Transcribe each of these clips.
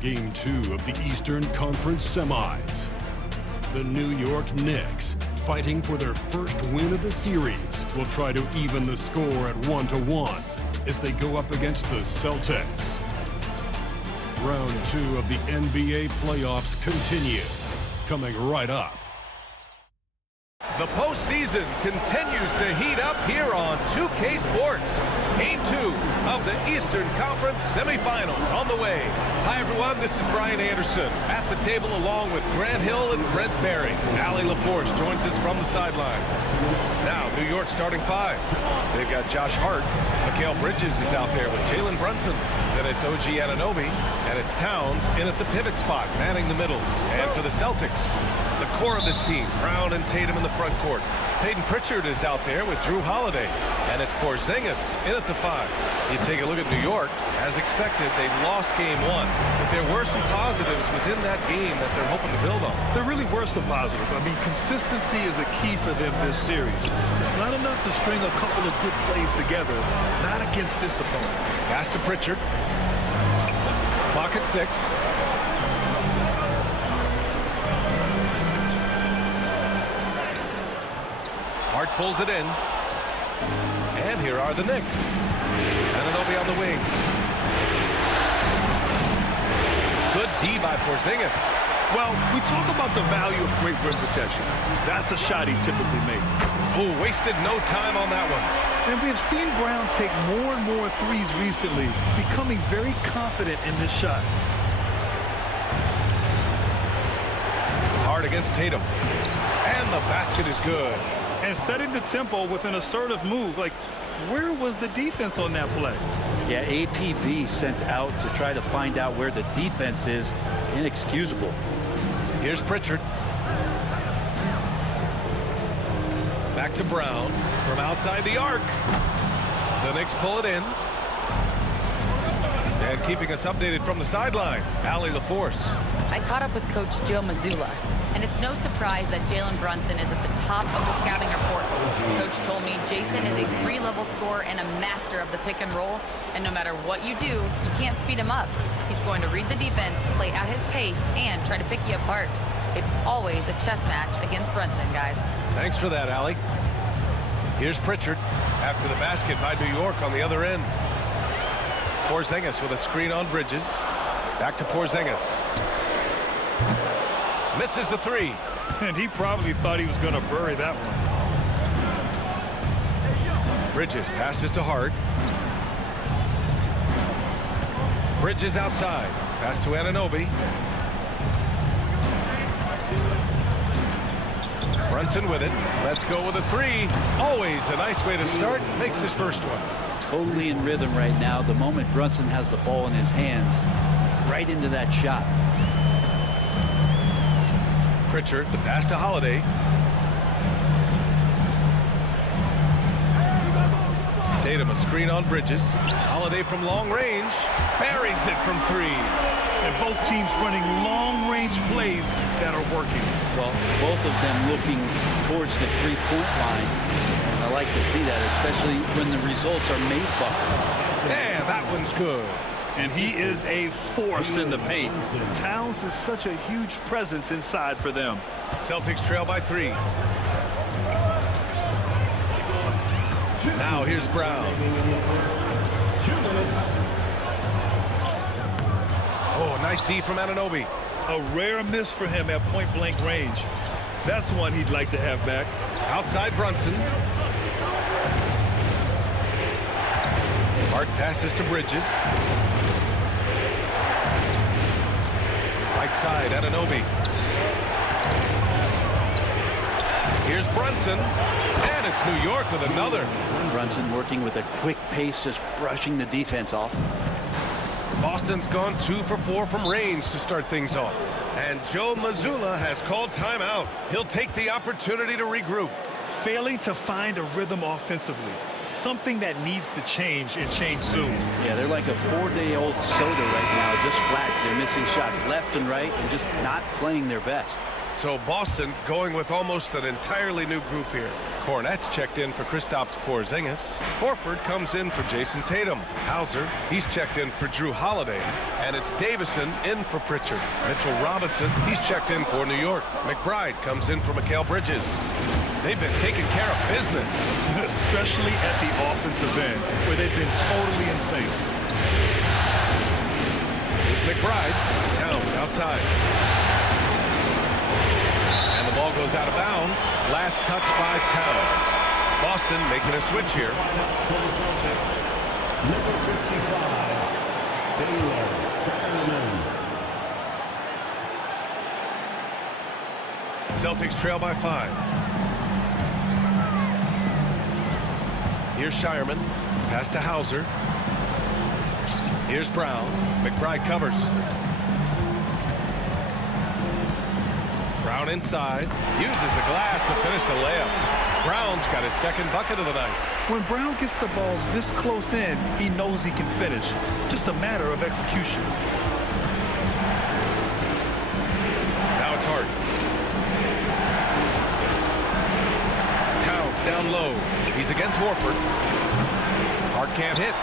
Game 2 of the Eastern Conference Semis. The New York Knicks, fighting for their first win of the series, will try to even the score at 1-1 as they go up against the Celtics. Round 2 of the NBA playoffs continue, coming right up. The postseason continues to heat up here on 2K Sports. Game 2 of the Eastern Conference semifinals on the way. Hi, everyone. This is Brian Anderson at the table along with Grant Hill and Brent Barry. Allie LaForce joins us from the sidelines. Now, New York starting 5. They've got Josh Hart. Mikal Bridges is out there with Jalen Brunson. Then it's OG Anunoby, and it's Towns in at the pivot spot, manning the middle. And for the Celtics, the core of this team, Brown and Tatum in the front court. Peyton Pritchard is out there with Drew Holiday, and it's Porzingis in at the 5. You take a look at New York. As expected, they lost Game 1, but there were some positives within that game that they're hoping to build on. There really were some positives. I mean, consistency is a key for them this series. It's not enough to string a couple of good plays together, not against this opponent. Pass to Pritchard. Clock at 6. Hart pulls it in. And here are the Knicks. Anunoby on the wing. Good D by Porzingis. Well, we talk about the value of great rim protection. That's a shot he typically makes. Oh, wasted no time on that one. And we have seen Brown take more and more threes recently, becoming very confident in this shot. Hard against Tatum. And the basket is good. And setting the tempo with an assertive move. Like, where was the defense on that play? Yeah, APB sent out to try to find out where the defense is. Inexcusable. Here's Pritchard. Back to Brown from outside the arc. The Knicks pull it in. And keeping us updated from the sideline, Allie LaForce. I caught up with Coach Joe Mazzulla, and it's no surprise that Jalen Brunson is at the top of the scouting report. Coach told me Jason is a 3-level scorer and a master of the pick and roll, and no matter what you do, you can't speed him up. He's going to read the defense, play at his pace, and try to pick you apart. It's always a chess match against Brunson, guys. Thanks for that, Allie. Here's Pritchard after the basket by New York on the other end. Porzingis with a screen on Bridges. Back to Porzingis. Misses the 3. And he probably thought he was going to bury that one. Bridges passes to Hart. Bridges outside. Pass to Anunoby. Brunson with it. Let's go with a 3. Always a nice way to start. Makes his first one. Totally in rhythm right now. The moment Brunson has the ball in his hands, right into that shot. Pritchard, the pass to Holiday. Tatum, a screen on Bridges. Holiday from long range. Buries it from 3. And both teams running long-range plays that are working. Well, both of them looking towards the three-point line. And I like to see that, especially when the results are made buckets. Yeah, that one's good. And he is a force in the paint. Towns is such a huge presence inside for them. Celtics trail by 3. Now here's Brown. Oh, nice D from Anunoby. A rare miss for him at point-blank range. That's one he'd like to have back. Outside Brunson. Hart passes to Bridges. Right side, Anunoby. Here's Brunson. And it's New York with another. Brunson working with a quick pace, just brushing the defense off. Boston's gone 2 for 4 from range to start things off. And Joe Mazzulla has called timeout. He'll take the opportunity to regroup. Failing to find a rhythm offensively. Something that needs to change and change soon. Yeah, they're like a 4-day-old soda right now, just flat. They're missing shots left and right and just not playing their best. So Boston going with almost an entirely new group here. Cornette's checked in for Kristaps Porzingis. Horford comes in for Jason Tatum. Hauser, he's checked in for Drew Holiday. And it's Davison in for Pritchard. Mitchell Robinson, he's checked in for New York. McBride comes in for Mikal Bridges. They've been taking care of business. Especially at the offensive end, where they've been totally insane. Here's McBride. Towns outside. And the ball goes out of bounds. Last touch by Towns. Boston making a switch here. Number 55, Baylor. Celtics trail by 5. Here's Shireman. Pass to Hauser. Here's Brown. McBride covers. Brown inside. Uses the glass to finish the layup. Brown's got his second bucket of the night. When Brown gets the ball this close in, he knows he can finish. Just a matter of execution. Now it's Hart. Towns down low. He's against Horford. Hart can't hit.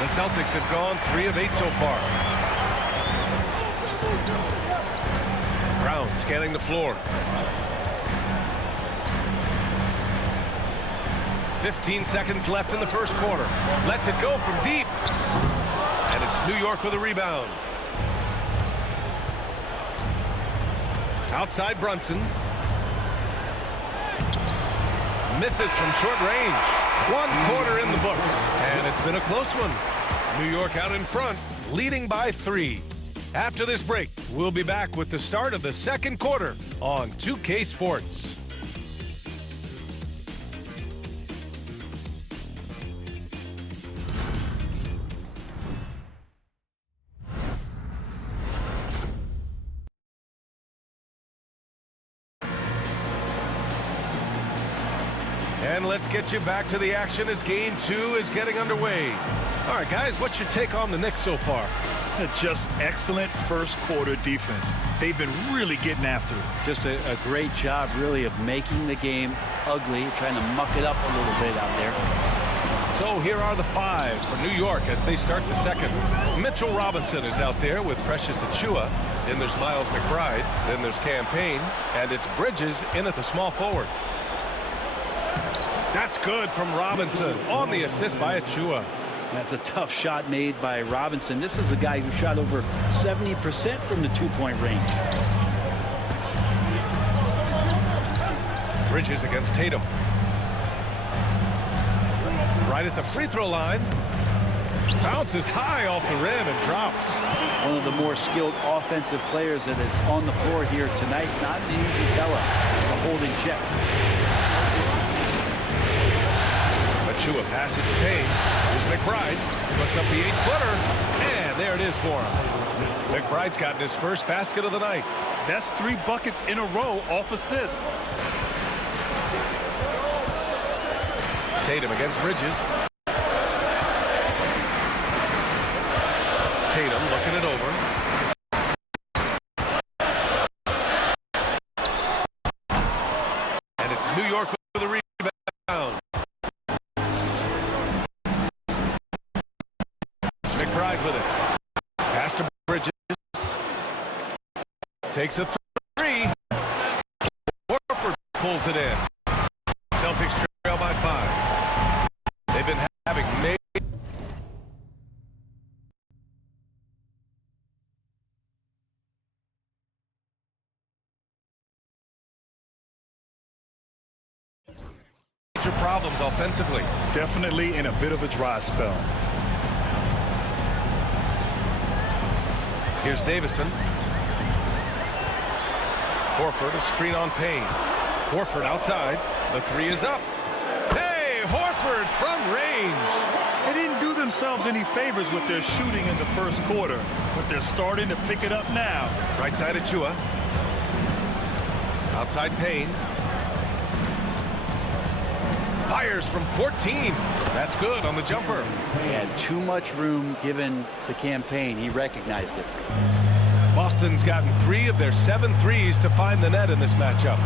The Celtics have gone 3 of 8 so far. Brown scanning the floor. 15 seconds left in the first quarter. Lets it go from deep. And it's New York with a rebound. Outside Brunson. Misses from short range. 1 quarter in the books. And it's been a close one. New York out in front, leading by 3. After this break, we'll be back with the start of the second quarter on 2K Sports. And let's get you back to the action as Game 2 is getting underway. All right, guys, what's your take on the Knicks so far? Just excellent first quarter defense. They've been really getting after it. Just a great job, really, of making the game ugly, trying to muck it up a little bit out there. So here are the 5 for New York as they start the second. Mitchell Robinson is out there with Precious Achiuwa. Then there's Miles McBride. Then there's Campaign. And it's Bridges in at the small forward. That's good from Robinson on the assist by Achiuwa. That's a tough shot made by Robinson. This is a guy who shot over 70% from the 2-point range. Bridges against Tatum. Right at the free throw line. Bounces high off the rim and drops. One of the more skilled offensive players that is on the floor here tonight. Not an easy fella to hold in check. Achiuwa passes to Payne. Here's McBride. Puts up the 8-footer. And there it is for him. McBride's gotten his first basket of the night. That's 3 buckets in a row off assist. Tatum against Bridges. Tatum looking it over. And it's New York with a rebound. McBride with it. Pass to Bridges. Takes a 3. Horford pulls it in. Celtics trail by 5. They've been having major problems offensively. Definitely in a bit of a dry spell. Here's Davison. Horford, a screen on Payne. Horford outside. The 3 is up. Hey, Horford from range. They didn't do themselves any favors with their shooting in the first quarter, but they're starting to pick it up now. Right side Achiuwa. Outside Payne. Fires from 14. That's good on the jumper. He had too much room given to Campaign. He recognized it. Boston's gotten 3 of their 7 threes to find the net in this matchup.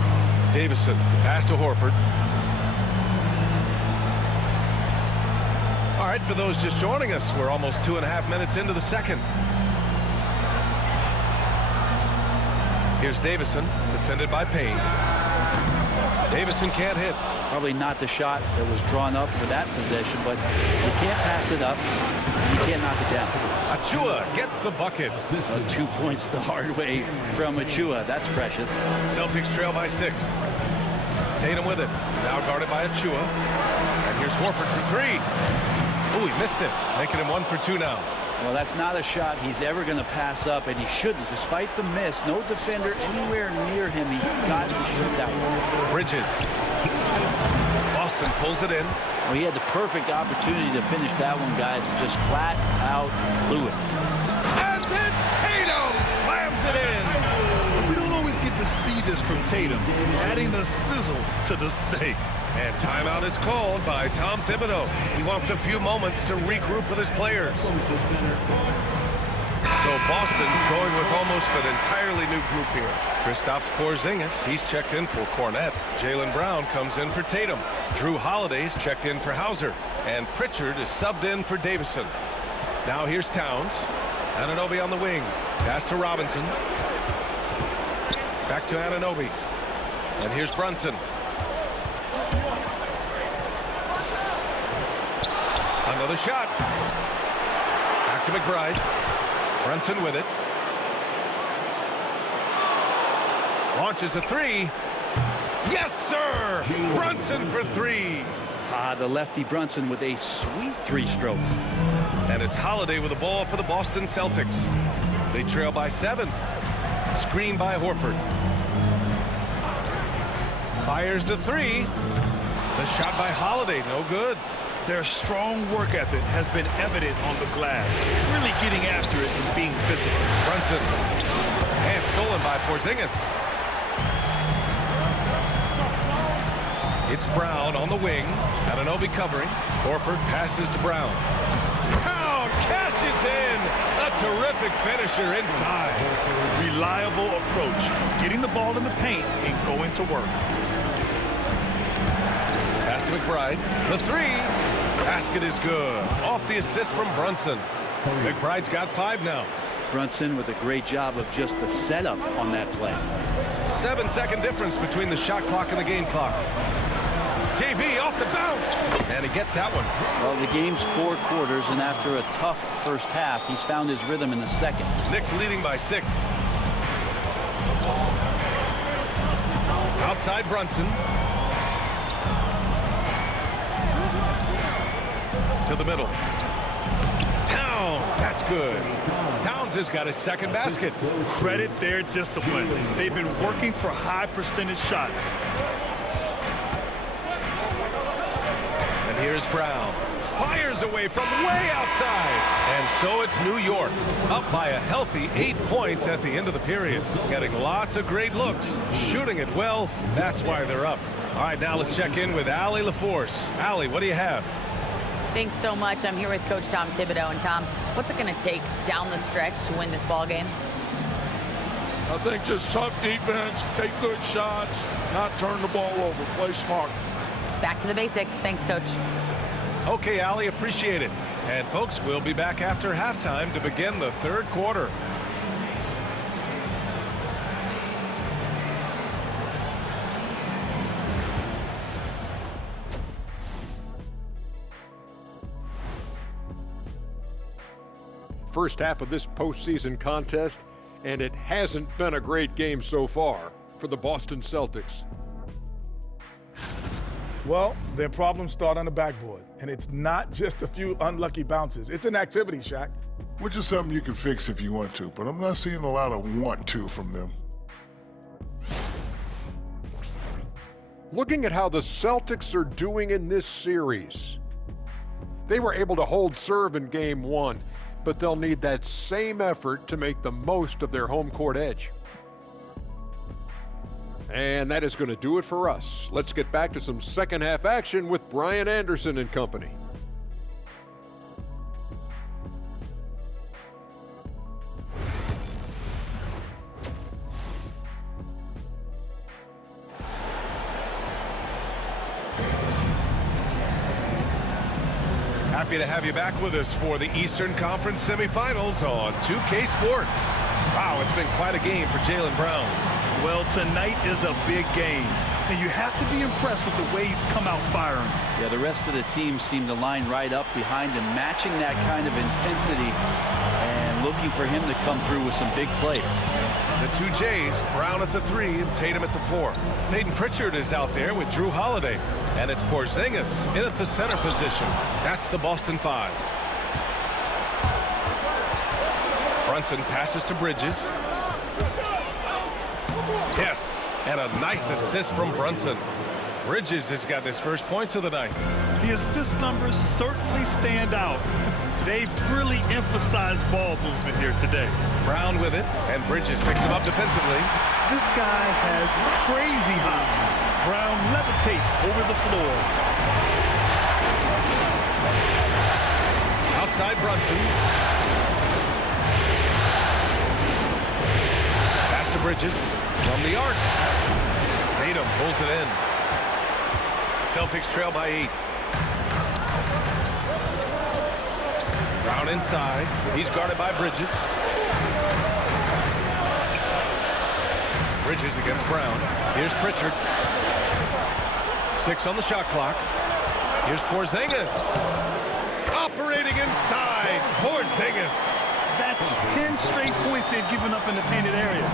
Davison, pass to Horford. All right, for those just joining us, we're almost 2.5 minutes into the second. Here's Davison, defended by Payne. Davison can't hit. Probably not the shot that was drawn up for that possession, but you can't pass it up. You can't knock it down. Achua gets the bucket. 2 points the hard way from Achua. That's precious. Celtics trail by 6. Tatum with it. Now guarded by Achua. And here's Horford for 3. Oh, he missed it. Making him 1 for 2 now. Well, that's not a shot he's ever going to pass up, and he shouldn't. Despite the miss, no defender anywhere near him. He's got to shoot that one. Bridges. Boston pulls it in. Well, he had the perfect opportunity to finish that one, guys, and just flat out blew it. And then Tatum slams it in. We don't always get to see this from Tatum, adding the sizzle to the steak. And timeout is called by Tom Thibodeau. He wants a few moments to regroup with his players. So Boston going with almost an entirely new group here. Kristaps Porzingis, he's checked in for Cornette. Jaylen Brown comes in for Tatum. Drew Holiday's checked in for Hauser. And Pritchard is subbed in for Davison. Now here's Towns. Anunoby on the wing. Pass to Robinson. Back to Anunoby. And here's Brunson. Another shot. Back to McBride. Brunson with it. Launches a 3. Yes, sir! Brunson for 3. The lefty Brunson with a sweet 3-stroke. And it's Holiday with the ball for the Boston Celtics. They trail by 7. Screen by Horford. Fires the 3. The shot by Holiday, no good. Their strong work ethic has been evident on the glass, really getting after it and being physical. Brunson. And stolen by Porzingis. It's Brown on the wing. Anunoby covering. Horford passes to Brown. Brown cashes in. A terrific finisher inside. Reliable approach, getting the ball in the paint and going to work. Pass to McBride. The 3. Basket is good. Off the assist from Brunson. McBride's got 5 now. Brunson with a great job of just the setup on that play. 7-second difference between the shot clock and the game clock. JB off the bounce. And he gets that one. Well, the game's 4 quarters, and after a tough first half, he's found his rhythm in the second. Knicks leading by 6. Outside Brunson. To the middle. Towns, that's good. Towns has got his second basket. Credit their discipline. They've been working for high percentage shots. And here's Brown. Fires away from way outside. And so it's New York, up by a healthy 8 points at the end of the period. Getting lots of great looks, shooting it well. That's why they're up. All right, now let's check in with Allie LaForce. Allie, what do you have? Thanks so much. I'm here with Coach Tom Thibodeau. And Tom, what's it going to take down the stretch to win this ball game? I think just tough defense, take good shots, not turn the ball over, play smart. Back to the basics. Thanks, Coach. Okay, Allie, appreciate it. And folks, we'll be back after halftime to begin the third quarter. First half of this postseason contest, and it hasn't been a great game so far for the Boston Celtics. Well, their problems start on the backboard, and it's not just a few unlucky bounces. It's an activity, Shaq. Which is something you can fix if you want to, but I'm not seeing a lot of want to from them. Looking at how the Celtics are doing in this series, they were able to hold serve in Game 1, but they'll need that same effort to make the most of their home court edge. And that is going to do it for us. Let's get back to some second half action with Brian Anderson and company. Happy to have you back with us for the Eastern Conference semifinals on 2K Sports. Wow, it's been quite a game for Jaylen Brown. Well, tonight is a big game, and you have to be impressed with the way he's come out firing. Yeah, the rest of the team seem to line right up behind him, matching that kind of intensity and looking for him to come through with some big plays. The two Jays, Brown at the 3 and Tatum at the 4. Peyton Pritchard is out there with Drew Holiday. And it's Porzingis in at the center position. That's the Boston 5. Brunson passes to Bridges. Yes, and a nice assist from Brunson. Bridges has got his first points of the night. The assist numbers certainly stand out. They've really emphasized ball movement here today. Brown with it, and Bridges picks him up defensively. This guy has crazy hops. Brown levitates over the floor. Outside Brunson. Pass to Bridges from the arc. Tatum pulls it in. Celtics trail by 8. Brown inside. He's guarded by Bridges. Bridges against Brown. Here's Pritchard. 6 on the shot clock. Here's Porzingis. Operating inside. Porzingis. That's 10 straight points they've given up in the painted area.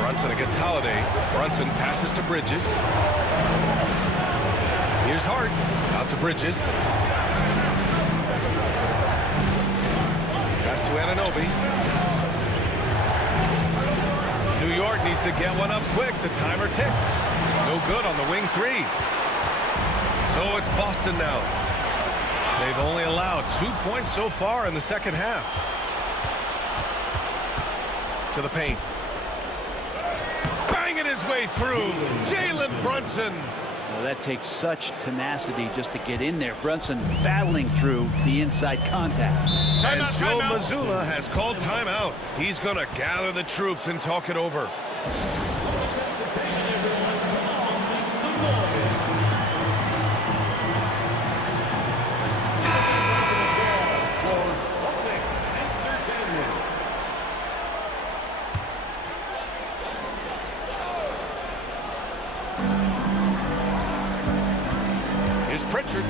Brunson against Holiday. Brunson passes to Bridges. Here's Hart. Out to Bridges. Pass to Anunoby. New York needs to get one up quick. The timer ticks. No good on the wing 3. So it's Boston now. They've only allowed 2 points so far in the second half. To the paint. Banging his way through. Jaylen Brunson. Well, that takes such tenacity just to get in there. Brunson battling through the inside contact. And Joe Mazzulla has called timeout. He's going to gather the troops and talk it over. Pritchard,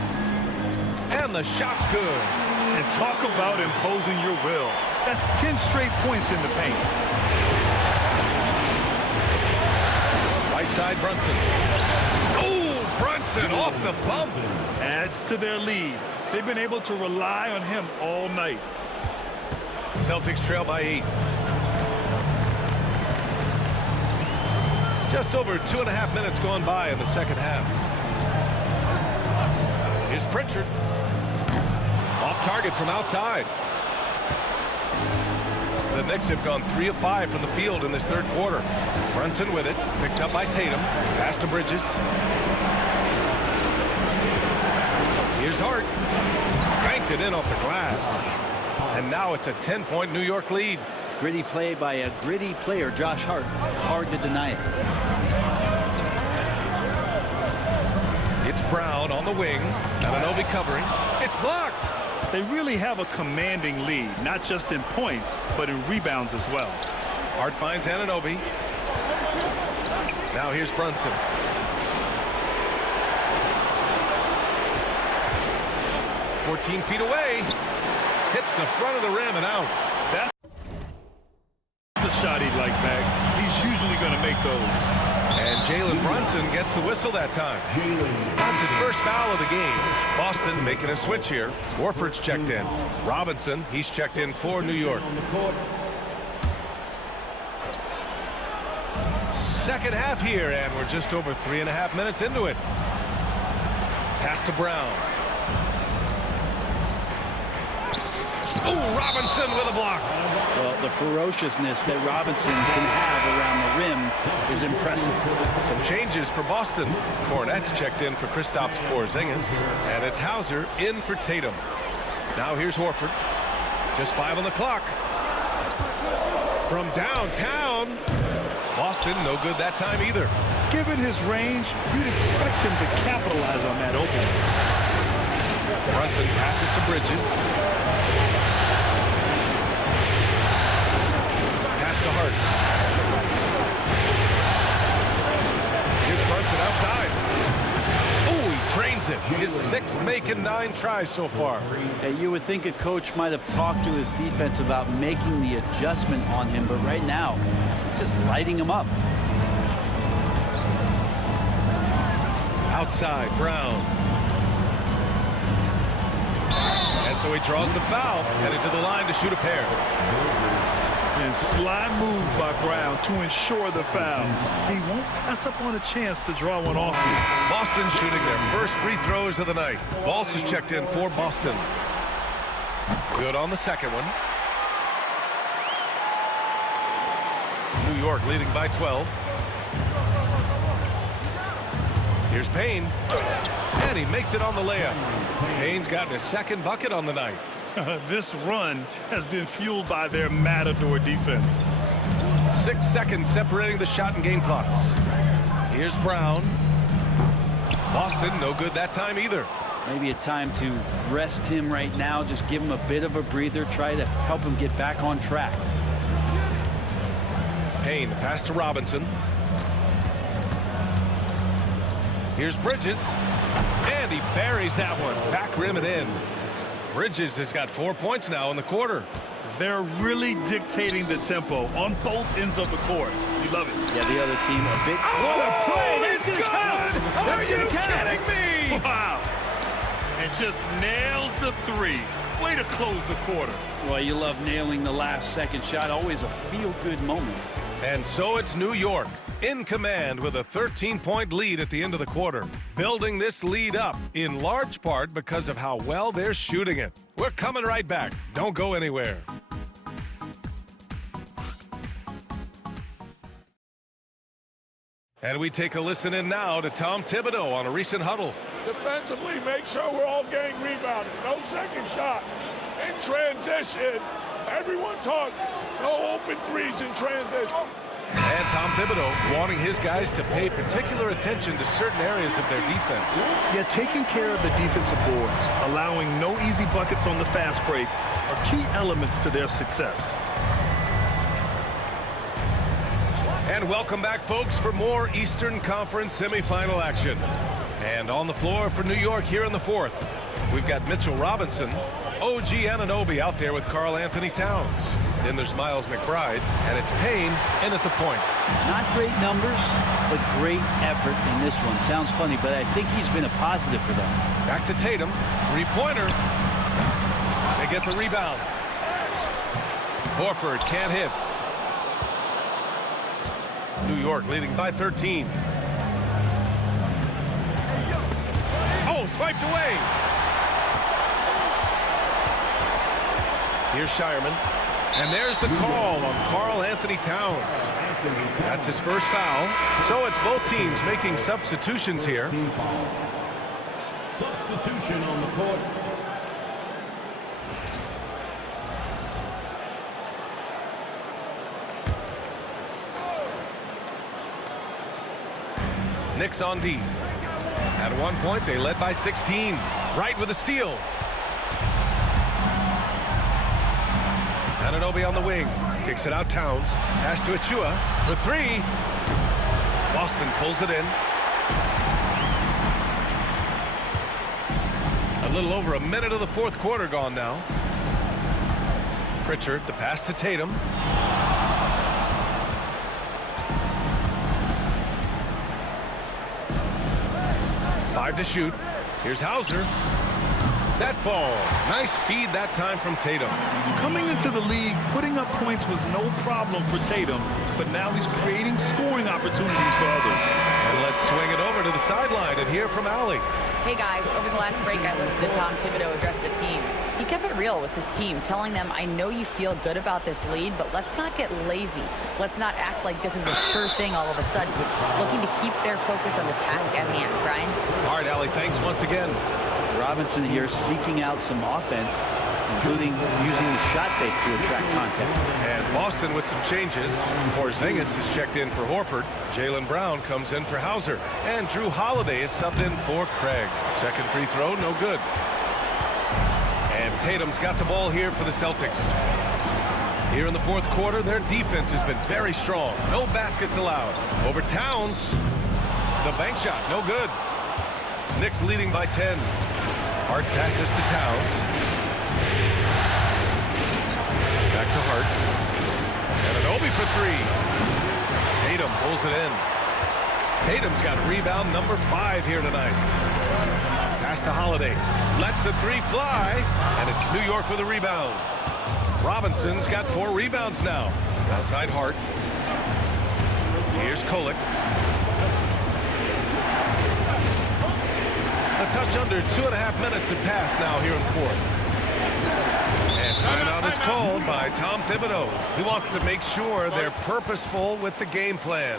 and the shot's good. And talk about imposing your will. That's 10 straight points in the paint. Right side, Brunson. Oh, Brunson off the bump. Adds to their lead. They've been able to rely on him all night. Celtics trail by 8. Just over 2.5 minutes gone by in the second half. Here's Pritchard. Off target from outside. The Knicks have gone 3 of 5 from the field in this third quarter. Brunson with it. Picked up by Tatum. Pass to Bridges. Here's Hart. Banked it in off the glass. And now it's a 10-point New York lead. Gritty play by a gritty player, Josh Hart. Hard to deny it. It's Brown on the wing. Anunoby covering. It's blocked. They really have a commanding lead, not just in points, but in rebounds as well. Hart finds Anunoby. Now here's Brunson. "14 feet away. Hits the front of the rim and out. That's a shot he'd like back. He's usually going to make those. And Jaylen Brunson gets the whistle that time. That's his first foul of the game. Boston making a switch here. Warford's checked in. Robinson, he's checked in for New York. Second half here, and we're just over 3.5 minutes into it. Pass to Brown. Oh, Robinson with a block. Well, the ferociousness that Robinson can have around the rim is impressive. Some changes for Boston. Cornette checked in for Kristaps Porzingis, and it's Hauser in for Tatum. Now here's Horford. Just 5 on the clock. From downtown. Boston no good that time either. Given his range, you'd expect him to capitalize capitalize on that opening. Brunson passes to Bridges. Pass to Hart. Here's Brunson outside. Oh, he trains it. His 6th make in 9 tries so far. Hey, you would think a coach might have talked to his defense about making the adjustment on him, but right now, he's just lighting him up. Outside, Brown. And so he draws the foul, headed to the line to shoot a pair. And sly move by Brown to ensure the foul. He won't pass up on a chance to draw one off you. Boston shooting their first free throws of the night. Walsh is checked in for Boston. Good on the second one. New York leading by 12. Here's Payne. And he makes it on the layup. Payne's gotten his 2nd bucket on the night. This run has been fueled by their matador defense. 6 seconds separating the shot and game clocks. Here's Brown. Boston, no good that time either. Maybe a time to rest him right now, just give him a bit of a breather, try to help him get back on track. Payne, pass to Robinson. Here's Bridges. And he buries that one. Back rim and in. Bridges has got 4 points now in the quarter. They're really dictating the tempo on both ends of the court. You love it. Yeah, the other team a bit. What a play! That's gonna count. Are you kidding me? Wow. And just nails the 3. Way to close the quarter. Well, you love nailing the last second shot. Always a feel-good moment. And so it's New York in command with a 13-point lead at the end of the quarter. Building this lead up in large part because of how well they're shooting it. We're coming right back. Don't go anywhere. And we take a listen in now to Tom Thibodeau on a recent huddle. Defensively, make sure we're all getting rebounded. No second shot. In transition, everyone talk. No open threes in transition. And Tom Thibodeau wanting his guys to pay particular attention to certain areas of their defense. Yeah, taking care of the defensive boards, allowing no easy buckets on the fast break are key elements to their success. And welcome back, folks, for more Eastern Conference semifinal action. And on the floor for New York here in the 4th, we've got Mitchell Robinson, OG Anunoby out there with Karl Anthony Towns. Then there's Miles McBride, and it's Payne in at the point. Not great numbers, but great effort in this one. Sounds funny, but I think he's been a positive for them. Back to Tatum, 3-pointer. They get the rebound. Horford can't hit. New York leading by 13. Oh, swiped away. Here's Shireman. And there's the call on Karl Anthony Towns. That's his first foul. So it's both teams making substitutions here. Substitution on the court. Knicks on D. At one point, they led by 16. Wright with a steal. Anunoby on the wing. Kicks it out, Towns. Pass to Achua for 3. Boston pulls it in. A little over a minute of the 4th quarter gone now. Pritchard, the pass to Tatum. Five to shoot. Here's Hauser. That falls. Nice feed that time from Tatum. Coming into the league, putting up points was no problem for Tatum, but now he's creating scoring opportunities for others. And let's swing it over to the sideline and hear from Allie. Hey guys, over the last break I listened to Tom Thibodeau address the team. He kept it real with his team, telling them, I know you feel good about this lead, but let's not get lazy. Let's not act like this is a sure thing all of a sudden. Looking to keep their focus on the task at hand. Brian? All right, Allie, thanks once again. Robinson here seeking out some offense. including using the shot fake to attract contact. And Boston with some changes. Porzingis is checked in for Horford. Jaylen Brown comes in for Hauser. And Drew Holiday is subbed in for Craig. Second free throw, no good. And Tatum's got the ball here for the Celtics. Here in the fourth quarter, their defense has been very strong. No baskets allowed. Over Towns. The bank shot, no good. Knicks leading by 10. Hart passes to Towns. Back to Hart. And an Obi for three. Tatum pulls it in. Tatum's got rebound number 5 here tonight. Pass to Holiday. Lets the three fly. And it's New York with a rebound. Robinson's got 4 rebounds now. Outside Hart. Here's Kolek. A touch under 2.5 minutes have passed now here in the fourth. And timeout is called by Tom Thibodeau. He wants to make sure they're purposeful with the game plan.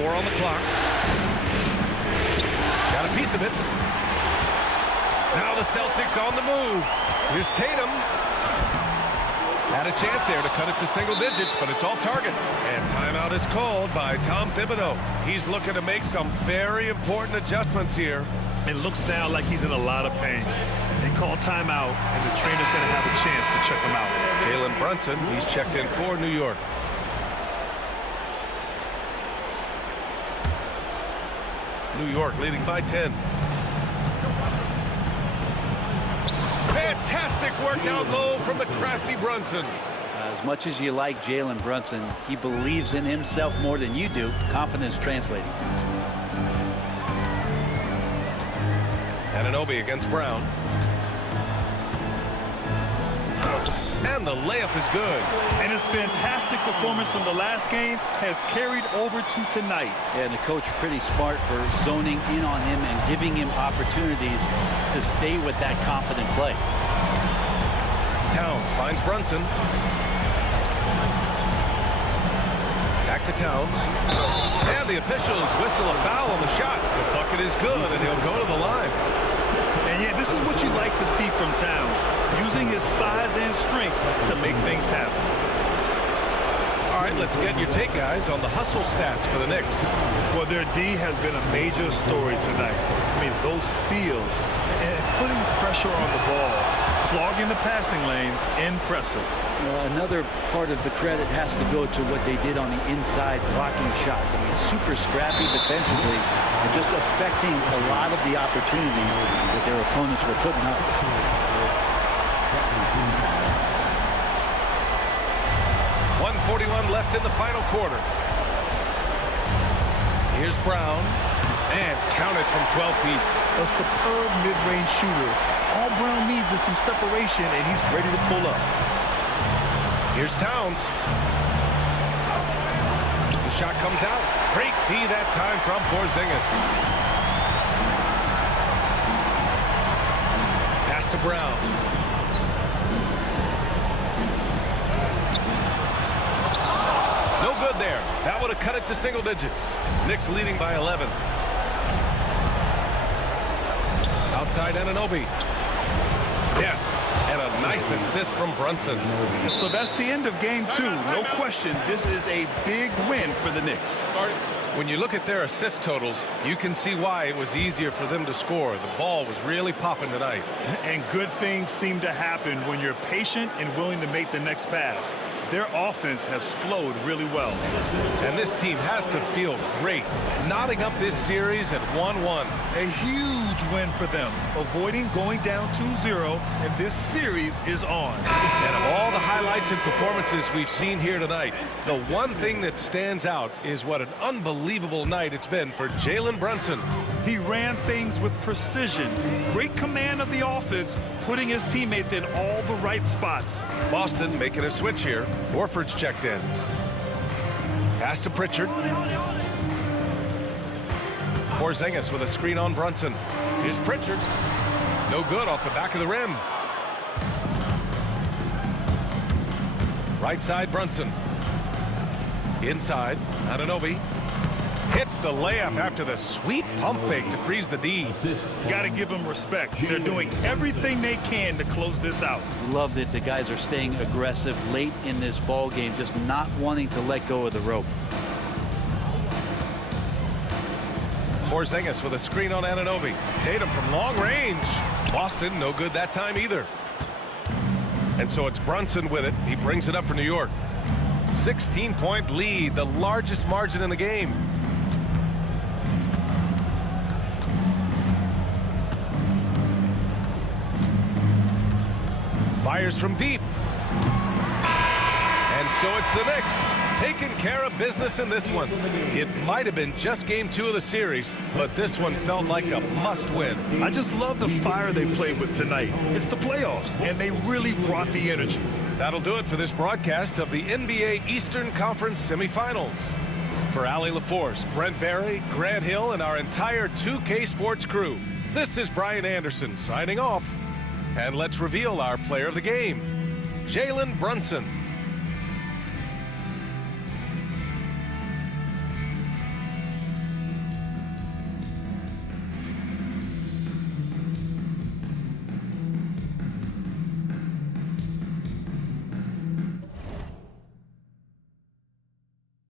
On the clock. Got a piece of it. Now the Celtics on the move. Here's Tatum. Had a chance there to cut it to single digits, but it's off target. And timeout is called by Tom Thibodeau. He's looking to make some very important adjustments here. It looks now like he's in a lot of pain. They call timeout, and the trainer's going to have a chance to check him out. Jalen Brunson, he's checked in for New York. New York leading by 10. Fantastic work down low from the crafty Brunson. As much as you like Jalen Brunson, he believes in himself more than you do. Confidence translating. Anunoby against Brown. And the layup is good. And his fantastic performance from the last game has carried over to tonight. And the coach pretty smart for zoning in on him and giving him opportunities to stay with that confident play. Towns finds Brunson. Back to Towns. And the officials whistle a foul on the shot. The bucket is good, and he'll go to the line. And yeah, this is what you like to see from Towns, using his size and strength to make things happen. All right, let's get your take, guys, on the hustle stats for the Knicks. Well, their D has been a major story tonight. I mean, those steals and putting pressure on the ball, clogging the passing lanes, impressive. Another part of the credit has to go to what they did on the inside blocking shots. I mean, super scrappy defensively and just affecting a lot of the opportunities that their opponents were putting up. 1:41 left in the final quarter. Here's Brown. And counted from 12 feet. A superb mid-range shooter. All Brown needs is some separation, and he's ready to pull up. Here's Towns. The shot comes out. Great D that time from Porzingis. Pass to Brown. No good there. That would have cut it to single digits. Knicks leading by 11. Outside Anunoby. Yes, and a nice assist from Brunson. So that's the end of game 2. No question, this is a big win for the Knicks. When you look at their assist totals, you can see why it was easier for them to score. The ball was really popping tonight. And good things seem to happen when you're patient and willing to make the next pass. Their offense has flowed really well. And this team has to feel great, knotting up this series at 1-1. A huge win for them, avoiding going down 2-0, and this series is on. And of all the highlights and performances we've seen here tonight, the one thing that stands out is what an unbelievable night it's been for Jalen Brunson. He ran things with precision, great command of the offense, putting his teammates in all the right spots. Boston making a switch here. Horford's checked in. Pass to Pritchard. Porzingis with a screen on Brunson. Here's Pritchard. No good off the back of the rim. Right side, Brunson. Inside, Anunoby. Hits the layup after the sweet pump fake to freeze the D. Got to give them respect. They're doing everything they can to close this out. Loved it. The guys are staying aggressive late in this ball game, just not wanting to let go of the rope. Porzingis with a screen on Anunoby. Tatum from long range. Boston, no good that time either. And so it's Brunson with it. He brings it up for New York. 16-point lead, the largest margin in the game. Fires from deep. And so it's the Knicks taking care of business in this one. It might have been just game 2 of the series, but this one felt like a must-win. I just love the fire they played with tonight. It's the playoffs, and they really brought the energy. That'll do it for this broadcast of the NBA Eastern Conference semifinals. For Allie LaForce, Brent Barry, Grant Hill, and our entire 2K Sports crew, this is Brian Anderson signing off. And let's reveal our player of the game, Jalen Brunson.